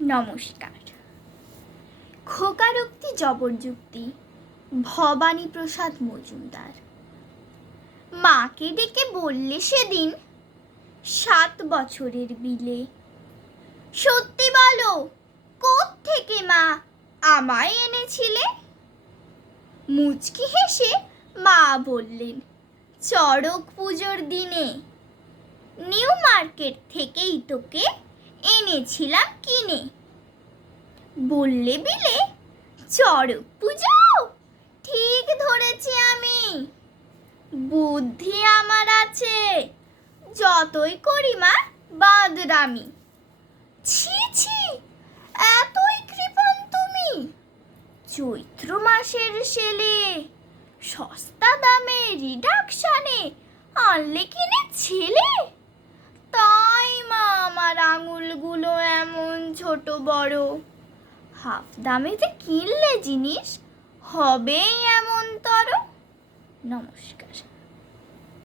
নমস্কার। খোকারোক্তি জবরযুক্তি ভবানী প্রসাদ মজুমদার। মাকে ডেকে বললে সেদিন 7 বছরের বিলে, সত্যি বলো কোত্থেকে মা আমায় এনেছিলে? মুচকি হেসে মা বললেন, চড়ক পুজোর দিনে নিউ মার্কেট থেকেই তোকে এনেছিলাম কিনে। বললে বিলে, চড়ক পুজো? ঠিক ধরেছি আমি, বুদ্ধি আমার আছে, যতই করি মা বাদরামি। ছি ছি, এতই কৃপণ তুমি? চৈত্র মাসের সেলে সস্তা দামে রিডাকশানে আনলে কিনে ছেলে, তাই মা আমার আঙুলগুলো এমন ছোট বড়। হাফ দামেতে কিনলে জিনিস হবেই এমন তর। নমস্কার।